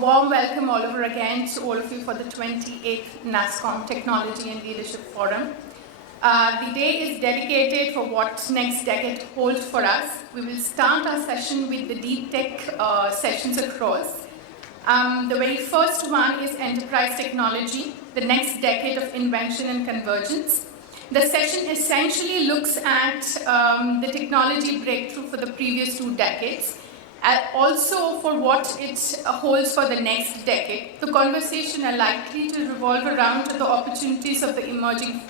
warm welcome all over again to all of you for the 28th NASScom Technology and Leadership Forum. The day is dedicated for what next decade holds for us. We will start our session with the deep tech sessions across. The very first one is enterprise technology, the next decade of invention and convergence. The session essentially looks at the technology breakthrough for the previous 2 decades, and also for what it holds for the next decade. The conversation are likely to revolve around the opportunities of the emerging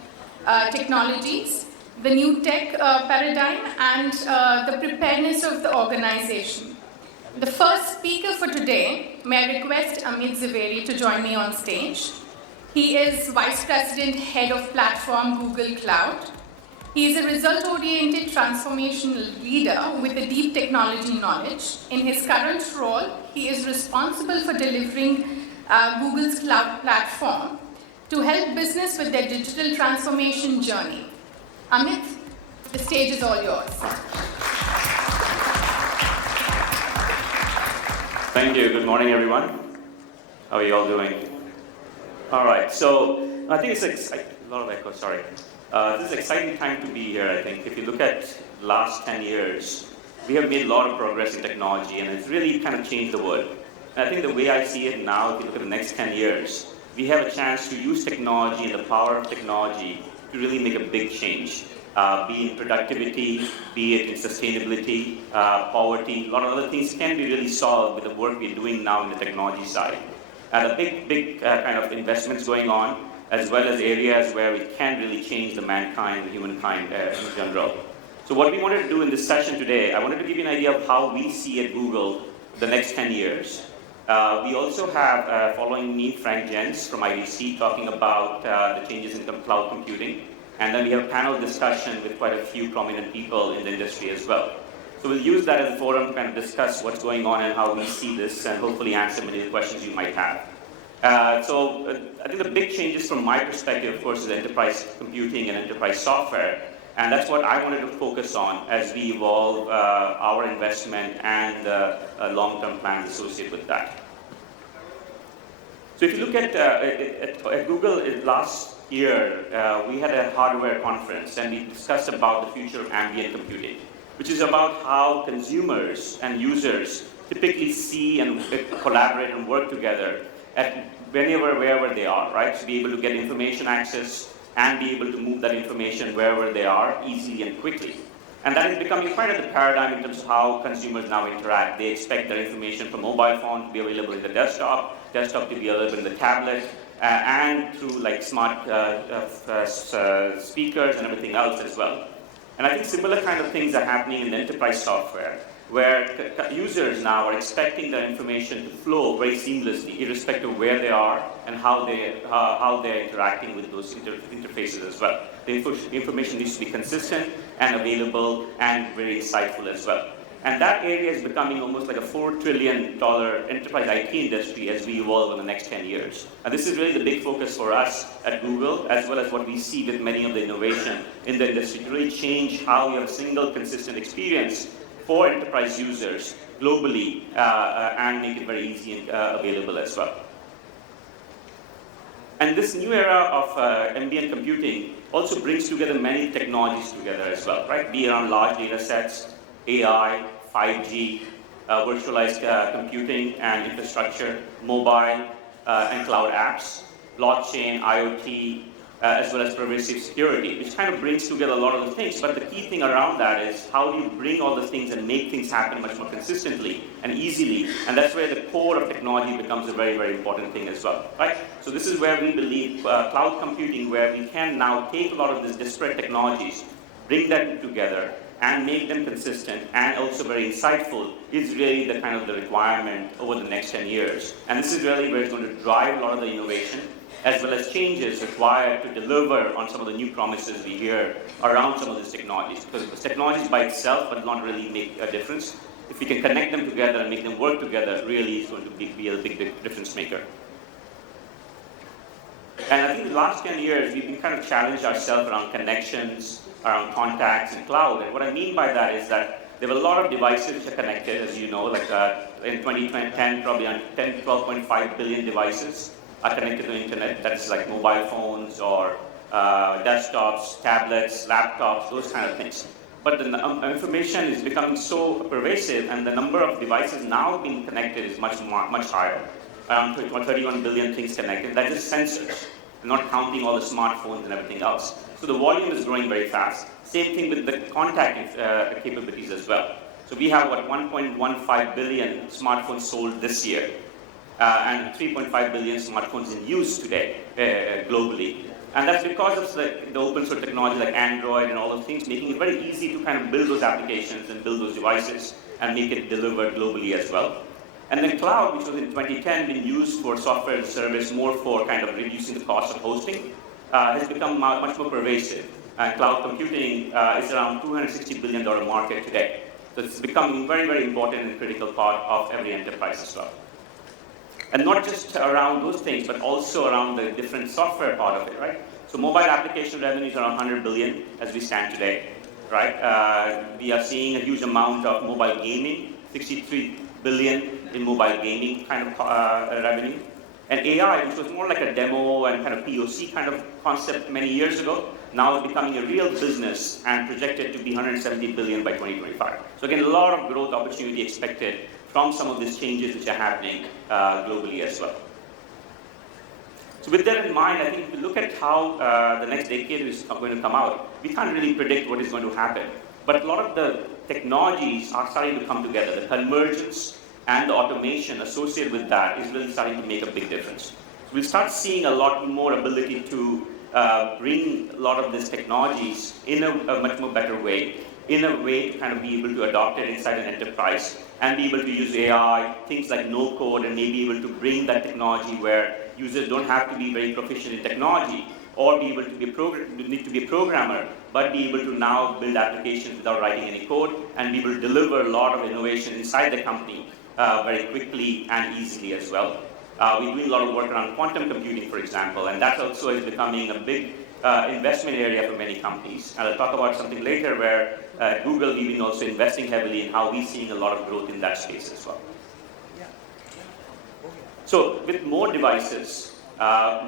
technologies, the new tech paradigm, and the preparedness of the organization. The first speaker for today, may I request Amit Zaveri to join me on stage. He is Vice President, Head of Platform, Google Cloud. He is a result-oriented transformational leader with a deep technology knowledge. In his current role, he is responsible for delivering Google's cloud platform to help business with their digital transformation journey. Amit, the stage is all yours. Thank you. Good morning, everyone. How are you all doing? All right. So I think it's a lot of echo. Sorry. This is an exciting time to be here, I think. If you look at the last 10 years, we have made a lot of progress in technology, and it's really kind of changed the world. And I think the way I see it now, if you look at the next 10 years, we have a chance to use technology and the power of technology to really make a big change, be it productivity, be it in sustainability, poverty. A lot of other things can be really solved with the work we're doing now in the technology side. And a big kind of investments going on, as well as areas where we can really change the mankind, the humankind in general. So what we wanted to do in this session today, I wanted to give you an idea of how we see at Google the next 10 years. We also have, following me, Frank Jens from IDC talking about the changes in cloud computing. And then we have a panel discussion with quite a few prominent people in the industry as well. So we'll use that as a forum to kind of discuss what's going on and how we see this, and hopefully answer many of the questions you might have. I think the big changes from my perspective, of course, is enterprise computing and enterprise software. And that's what I wanted to focus on as we evolve our investment and long-term plans associated with that. So if you look at Google last year, we had a hardware conference, and we discussed about the future of ambient computing, which is about how consumers and users typically see and collaborate and work together at wherever they are, right? To be able to get information access and be able to move that information wherever they are easily and quickly. And that is becoming quite a paradigm in terms of how consumers now interact. They expect their information from mobile phone to be available in the desktop to be available in the tablet, and through like smart speakers and everything else as well. And I think similar kind of things are happening in enterprise software, where users now are expecting their information to flow very seamlessly, irrespective of where they are and how they're interacting with those interfaces as well. The information needs to be consistent and available and very insightful as well. And that area is becoming almost like a $4 trillion enterprise IT industry as we evolve in the next 10 years. And this is really the big focus for us at Google, as well as what we see with many of the innovation in the industry to really change how we have a single consistent experience for enterprise users globally and make it very easy and available as well. And this new era of ambient computing also brings together many technologies together as well, right? Be around large data sets, AI, 5G, virtualized computing and infrastructure, mobile and cloud apps, blockchain, IoT, as well as pervasive security, which kind of brings together a lot of the things. But the key thing around that is how do you bring all the things and make things happen much more consistently and easily? And that's where the core of technology becomes a very, very important thing as well, right? So this is where we believe cloud computing, where we can now take a lot of these disparate technologies, bring them together, and make them consistent and also very insightful is really the kind of the requirement over the next 10 years. And this is really where it's going to drive a lot of the innovation, as well as changes required to deliver on some of the new promises we hear around some of these technologies. Because technologies by itself will not really make a difference. If we can connect them together and make them work together, really is going to be a big difference maker. And I think the last 10 years, we've been kind of challenged ourselves around connections, around contacts and cloud. And what I mean by that is that there were a lot of devices which are connected, as you know, like in 2010, probably on 10 to 12.5 billion devices are connected to the internet. That's like mobile phones or desktops, tablets, laptops, those kind of things. But the information is becoming so pervasive, and the number of devices now being connected is much higher. Around 31 billion things connected. That's just sensors, not counting all the smartphones and everything else. So the volume is growing very fast. Same thing with the contact capabilities as well. So we have what 1.15 billion smartphones sold this year, and 3.5 billion smartphones in use today globally. And that's because of the open source technology like Android and all those things, making it very easy to kind of build those applications and build those devices and make it delivered globally as well. And then cloud, which was in 2010 been used for software as a service, more for kind of reducing the cost of hosting, has become much more pervasive. Cloud computing is around $260 billion market today. So it's becoming very important and critical part of every enterprise as well. And not just around those things, but also around the different software part of it, right? So mobile application revenues are around 100 billion as we stand today, right? We are seeing a huge amount of mobile gaming, 63 billion in mobile gaming kind of revenue. And AI, which was more like a demo and kind of POC kind of concept many years ago, now is becoming a real business and projected to be 170 billion by 2025. So again, a lot of growth opportunity expected from some of these changes which are happening globally as well. So with that in mind, I think if you look at how the next decade is going to come out, we can't really predict what is going to happen. But a lot of the technologies are starting to come together. The convergence and the automation associated with that is really starting to make a big difference. So we'll start seeing a lot more ability to bring a lot of these technologies in a much more better way, in a way to kind of be able to adopt it inside an enterprise and be able to use AI, things like no code, and maybe able to bring that technology where users don't have to be very proficient in technology or be able to need to be a programmer, but be able to now build applications without writing any code and be able to deliver a lot of innovation inside the company very quickly and easily as well. We're doing a lot of work around quantum computing, for example, and that also is becoming a big investment area for many companies. And I'll talk about something later where Google, we've been also investing heavily in how we're seeing a lot of growth in that space as well. So with more devices,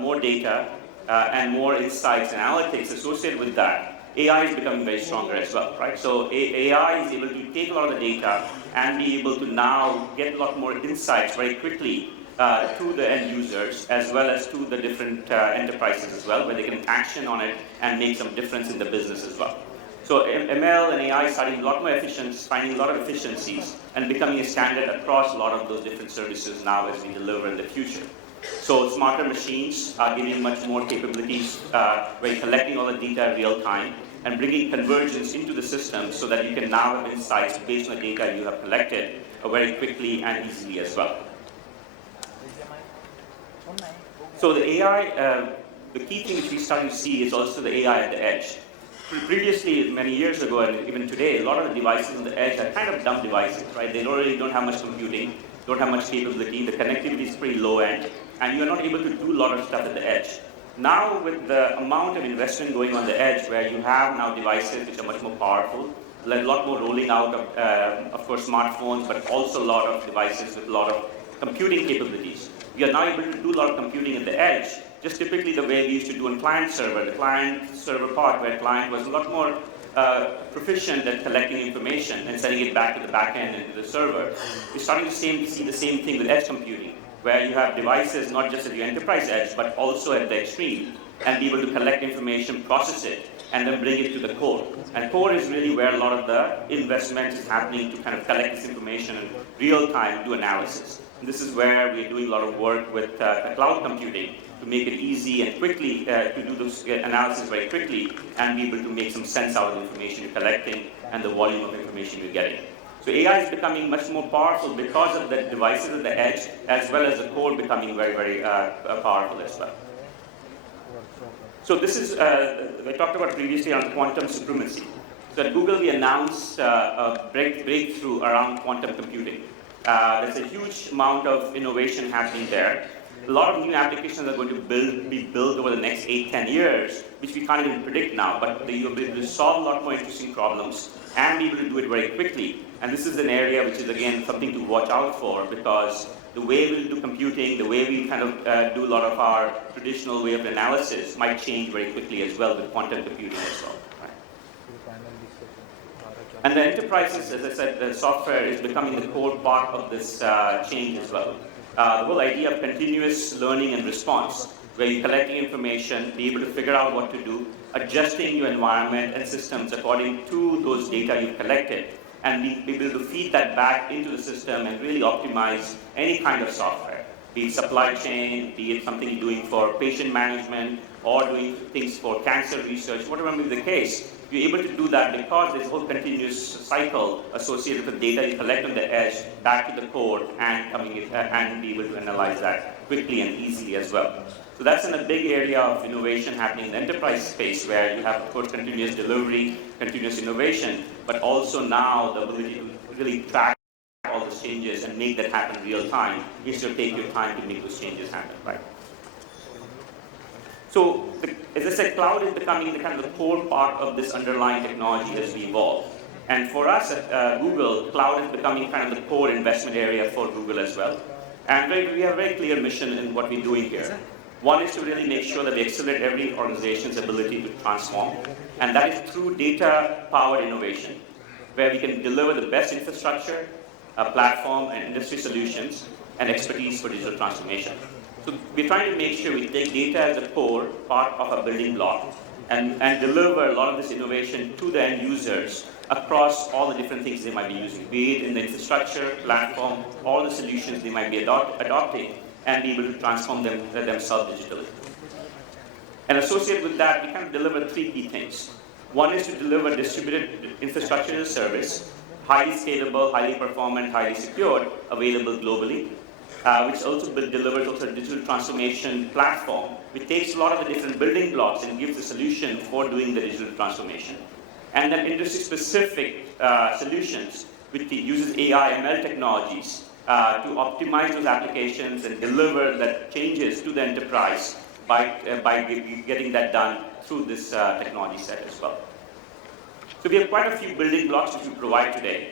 more data, and more insights and analytics associated with that, AI is becoming very stronger as well, right? So AI is able to take a lot of the data and be able to now get a lot more insights very quickly to the end users as well as to the different enterprises as well, where they can action on it and make some difference in the business as well. So ML and AI is starting a lot more efficient, finding a lot of efficiencies and becoming a standard across a lot of those different services now as we deliver in the future. So smarter machines are giving much more capabilities where you're collecting all the data in real time and bringing convergence into the system so that you can now have insights based on the data you have collected very quickly and easily as well. So the AI, the key thing which we starting to see is also the AI at the edge. Previously, many years ago, and even today, a lot of the devices on the edge are kind of dumb devices, right? They really don't have much computing, don't have much capability, the connectivity is pretty low end, and you're not able to do a lot of stuff at the edge. Now, with the amount of investment going on the edge, where you have now devices which are much more powerful, a lot more rolling out of course, smartphones, but also a lot of devices with a lot of computing capabilities. We are now able to do a lot of computing at the edge, just typically the way we used to do on client server, the client server part, where client was a lot more proficient at collecting information and sending it back to the back end into the server. We're starting to see the same thing with edge computing, where you have devices not just at the enterprise edge, but also at the extreme, and be able to collect information, process it, and then bring it to the core. And core is really where a lot of the investment is happening to kind of collect this information in real time, do analysis. And this is where we're doing a lot of work with cloud computing to make it easy and quickly to do this analysis very quickly and be able to make some sense out of the information you're collecting and the volume of information you're getting. So AI is becoming much more powerful because of the devices at the edge, as well as the core becoming very powerful as well. So this is, we talked about previously on quantum supremacy. So at Google, we announced a breakthrough around quantum computing. There's a huge amount of innovation happening there. A lot of new applications are going to be built over the next 8-10 years, which we can't even predict now, but you'll be able to solve a lot more interesting problems and be able to do it very quickly. And this is an area which is, again, something to watch out for, because the way we'll do computing, the way we kind of do a lot of our traditional way of analysis might change very quickly as well with quantum computing as well. And the enterprises, as I said, the software is becoming the core part of this change as well. The whole idea of continuous learning and response, where you're collecting information, be able to figure out what to do, adjusting your environment and systems according to those data you've collected, and be able to feed that back into the system and really optimize any kind of software, be it supply chain, be it something you're doing for patient management, or doing things for cancer research, whatever may be the case. You're able to do that because there's a whole continuous cycle associated with the data you collect on the edge back to the core and be able to analyze that quickly and easily as well. So that's in a big area of innovation happening in the enterprise space, where you have, of course, continuous delivery, continuous innovation, but also now the ability to really track all those changes and make that happen in real time. You should take your time to make those changes happen, right? So, as I said, cloud is becoming the kind of the core part of this underlying technology as we evolve. And for us at Google, cloud is becoming kind of the core investment area for Google as well. And we have a very clear mission in what we're doing here. One is to really make sure that we accelerate every organization's ability to transform, and that is through data-powered innovation, where we can deliver the best infrastructure, platform, and industry solutions, and expertise for digital transformation. So we're trying to make sure we take data as a core part of our building block and deliver a lot of this innovation to the end users across all the different things they might be using, be it in the infrastructure, platform, all the solutions they might be adopting, and be able to transform themselves digitally. And associated with that, we kind of deliver three key things. One is to deliver distributed infrastructure as a service, highly scalable, highly performant, highly secured, available globally. Which also delivers a digital transformation platform, which takes a lot of the different building blocks and gives a solution for doing the digital transformation. And then industry-specific solutions, which uses AI, ML technologies to optimize those applications and deliver the changes to the enterprise by getting that done through this technology set as well. So we have quite a few building blocks which we provide today.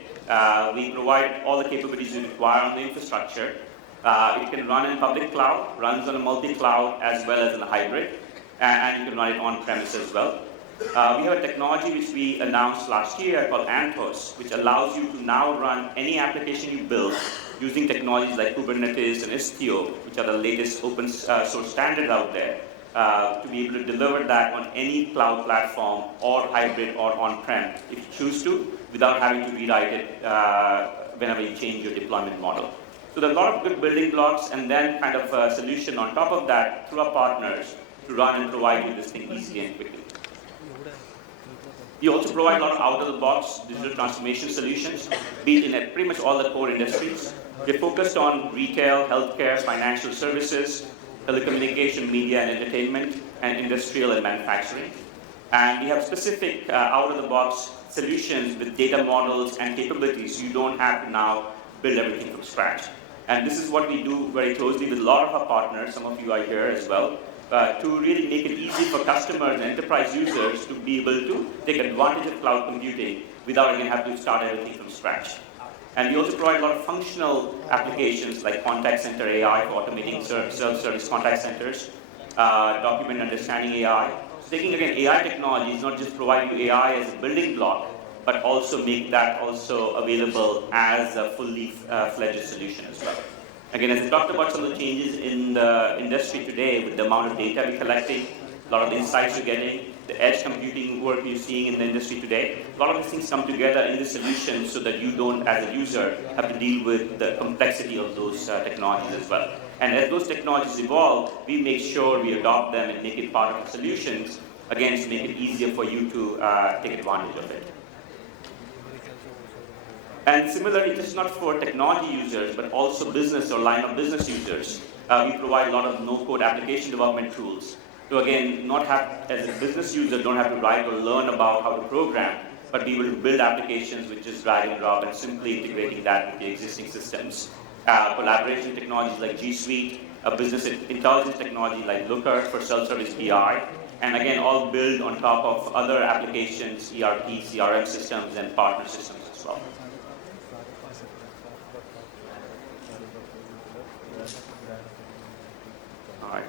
We provide all the capabilities you require on the infrastructure. It can run in public cloud, runs on a multi-cloud as well as in a hybrid, and you can run it on-premise as well. We have a technology which we announced last year called Anthos, which allows you to now run any application you build using technologies like Kubernetes and Istio, which are the latest open source standards out there, to be able to deliver that on any cloud platform or hybrid or on-prem if you choose to, without having to rewrite it whenever you change your deployment model. So there are a lot of good building blocks, and then kind of a solution on top of that through our partners to run and provide you this thing easily and quickly. We also provide a lot of out-of-the-box digital transformation solutions, be it in pretty much all the core industries. We're focused on retail, healthcare, financial services, telecommunication, media and entertainment, and industrial and manufacturing. And we have specific out-of-the-box solutions with data models and capabilities, so you don't have to now build everything from scratch. And this is what we do very closely with a lot of our partners, some of you are here as well, to really make it easy for customers and enterprise users to be able to take advantage of cloud computing without again having to start everything from scratch. And we also provide a lot of functional applications like contact center AI for automating self-service contact centers, document understanding AI. So taking again AI technology is not just providing you AI as a building block, but also make that also available as a fully fledged solution as well. Again, as I talked about some of the changes in the industry today with the amount of data we're collecting, a lot of the insights you're getting, the edge computing work you're seeing in the industry today, a lot of these things come together in the solution so that you don't, as a user, have to deal with the complexity of those technologies as well. And as those technologies evolve, we make sure we adopt them and make it part of the solutions, again, to make it easier for you to take advantage of it. And similarly, this is not for technology users, but also business or line of business users. We provide a lot of no-code application development tools. So again, not have, as a business user, don't have to write or learn about how to program, but be able to build applications which is drag and drop and simply integrating that with the existing systems. Collaboration technologies like G Suite, business intelligence technology like Looker for self-service BI, and again, all built on top of other applications, ERP, CRM systems, and partner systems as well. All right.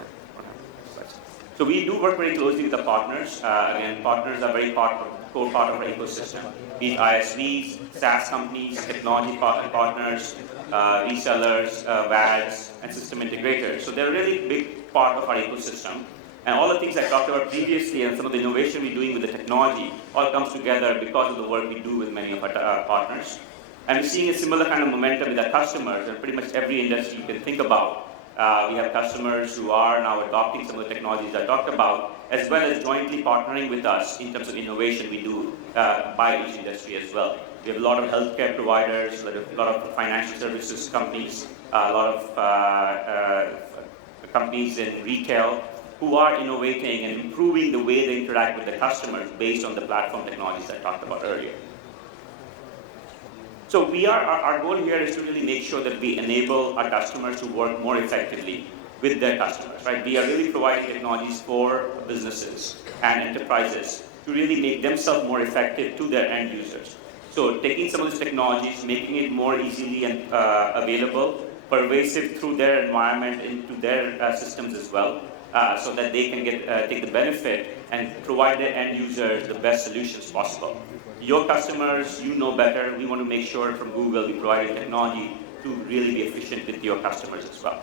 So we do work very closely with the partners. Again, partners are very core part of our ecosystem. Be it ISVs, SaaS companies, technology partners, resellers, VADs, and system integrators. So they're a really big part of our ecosystem. And all the things I talked about previously and some of the innovation we're doing with the technology all comes together because of the work we do with many of our partners. And we're seeing a similar kind of momentum with our customers in pretty much every industry you can think about. We have customers who are now adopting some of the technologies I talked about, as well as jointly partnering with us in terms of innovation we do by each industry as well. We have a lot of healthcare providers, a lot of financial services companies, a lot of companies in retail who are innovating and improving the way they interact with the customers based on the platform technologies I talked about earlier. So our goal here is to really make sure that we enable our customers to work more effectively with their customers, right? We are really providing technologies for businesses and enterprises to really make themselves more effective to their end users. So taking some of these technologies, making it more easily and available, pervasive through their environment into their systems as well, so that they can take the benefit and provide their end users the best solutions possible. Your customers, you know better. We want to make sure from Google we provide technology to really be efficient with your customers as well.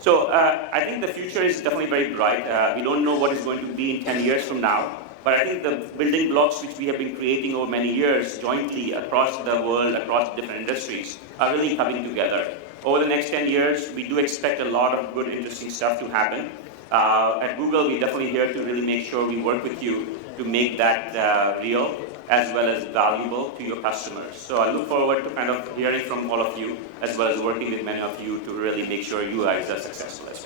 So I think the future is definitely very bright. We don't know what is going to be in 10 years from now, but I think the building blocks which we have been creating over many years jointly across the world, across different industries, are really coming together. Over the next 10 years, we do expect a lot of good, interesting stuff to happen. At Google, we're definitely here to really make sure we work with you to make that real as well as valuable to your customers. So I look forward to kind of hearing from all of you as well as working with many of you to really make sure you guys are successful as well.